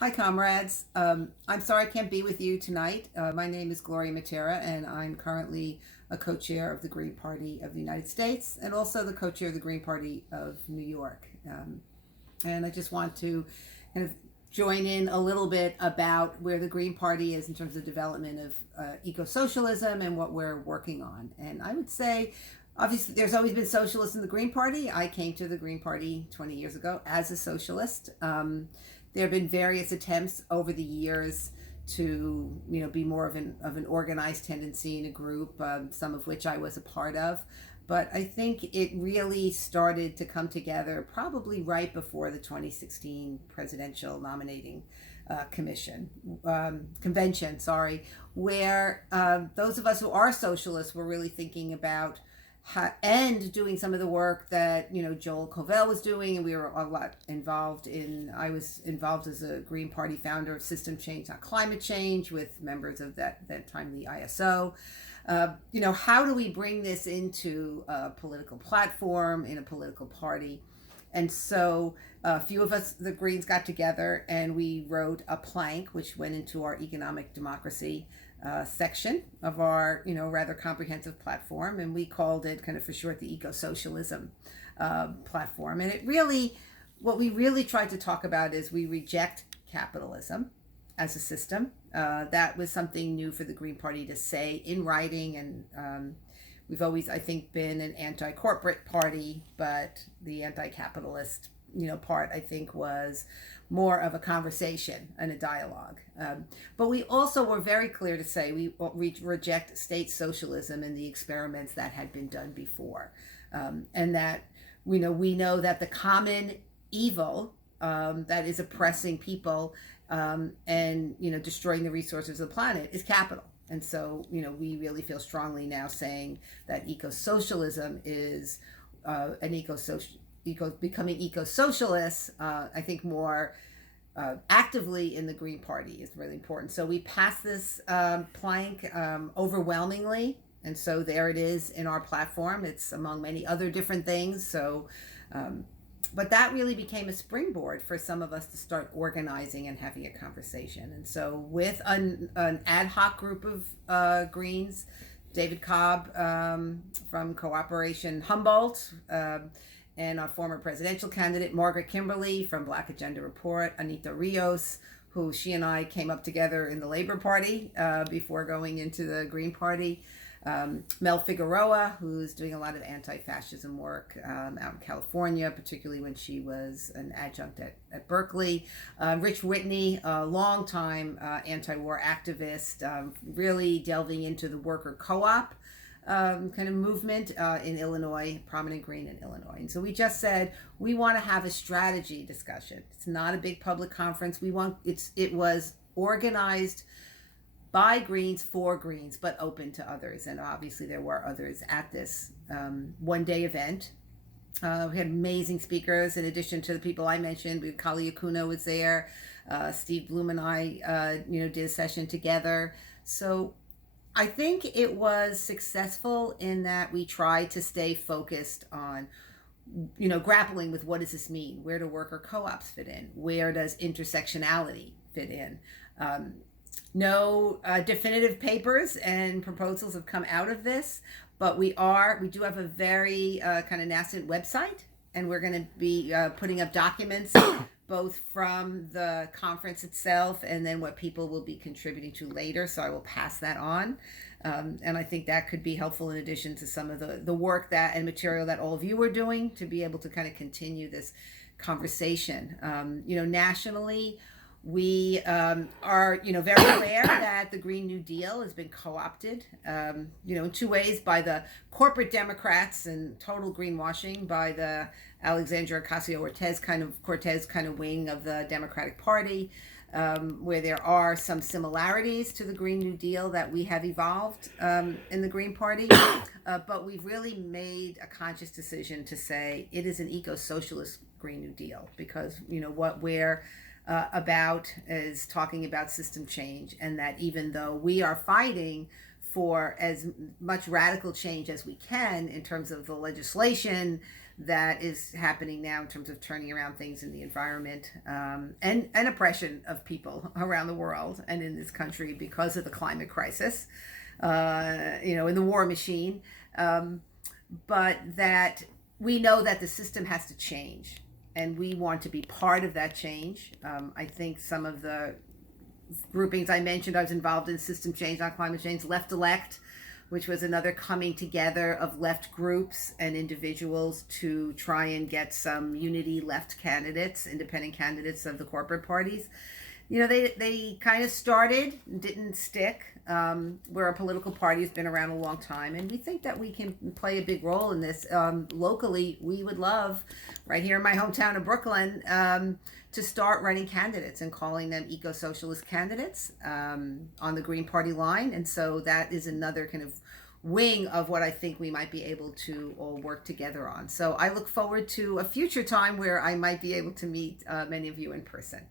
Hi, comrades. I'm sorry I can't be with you tonight. My name is Gloria Matera, and I'm currently a co-chair of the Green Party of the United States and also the co-chair of the Green Party of New York. And I just want to kind of join in a little bit about where the Green Party is in terms of development of eco-socialism and what we're working on. And I would say, obviously, there's always been socialists in the Green Party. I came to the Green Party 20 years ago as a socialist. There have been various attempts over the years to, be more of an organized tendency in a group, some of which I was a part of. But I think it really started to come together probably right before the 2016 presidential nominating convention, where those of us who are socialists were really thinking about and doing some of the work that Joel Covell was doing, and we were a lot involved in. I was involved as a Green Party founder of System Change, Not Climate Change, with members of that time the ISO. How do we bring this into a political platform in a political party? And so a few of us, the Greens, got together and we wrote a plank which went into our economic democracy section of our, rather comprehensive platform, and we called it, kind of for short, the eco-socialism platform. And what we really tried to talk about is we reject capitalism as a system. That was something new for the Green Party to say in writing, and we've always, I think, been an anti-corporate party, but the anti-capitalist part, I think, was more of a conversation and a dialogue. But we also were very clear to say we reject state socialism and the experiments that had been done before. And that we know that the common evil that is oppressing people and destroying the resources of the planet is capital. And so, we really feel strongly now saying that eco-socialism is becoming eco-socialists, I think more actively in the Green Party is really important. So we passed this plank overwhelmingly, and so there it is in our platform. It's among many other different things. So, but that really became a springboard for some of us to start organizing and having a conversation. And so with an ad hoc group of Greens, David Cobb from Cooperation Humboldt, and our former presidential candidate, Margaret Kimberly from Black Agenda Report, Anita Rios, who she and I came up together in the Labor Party before going into the Green Party, Mel Figueroa, who's doing a lot of anti-fascism work out in California, particularly when she was an adjunct at Berkeley, Rich Whitney, a longtime anti-war activist, really delving into the worker co-op kind of movement in Illinois, prominent Green in Illinois. And so we just said, we want to have a strategy discussion. It's not a big public conference. It was organized by Greens for Greens, but open to others. And obviously there were others at this one-day event. We had amazing speakers. In addition to the people I mentioned, Kali Akuna was there. Steve Bloom and I, did a session together. So I think it was successful in that we tried to stay focused on, grappling with what does this mean? Where do worker co-ops fit in? Where does intersectionality fit in? No definitive papers and proposals have come out of this, but we do have a very kind of nascent website, and we're going to be putting up documents both from the conference itself and then what people will be contributing to later. So I will pass that on. And I think that could be helpful in addition to some of the work and material that all of you are doing to be able to kind of continue conversation. Nationally, we are, very aware that the Green New Deal has been co-opted, in two ways: by the corporate Democrats and total greenwashing by the Alexandria Ocasio-Cortez kind of wing of the Democratic Party, where there are some similarities to the Green New Deal that we have evolved in the Green Party. But we've really made a conscious decision to say it is an eco-socialist Green New Deal, because, what we're about is talking about system change, and that even though we are fighting for as much radical change as we can in terms of the legislation that is happening now in terms of turning around things in the environment, and oppression of people around the world and in this country because of the climate crisis, in the war machine. But that we know that the system has to change, and we want to be part of that change. I think some of the groupings I mentioned, I was involved in System Change, Not Climate Change, Left Elect, which was another coming together of left groups and individuals to try and get some unity left candidates, independent candidates of the corporate parties. They kind of started, didn't stick. We're a political party has been around a long time, and we think that we can play a big role in this. Locally, we would love, right here in my hometown of Brooklyn, to start running candidates and calling them eco-socialist candidates on the Green Party line. And so that is another kind of wing of what I think we might be able to all work together on. So I look forward to a future time where I might be able to meet many of you in person.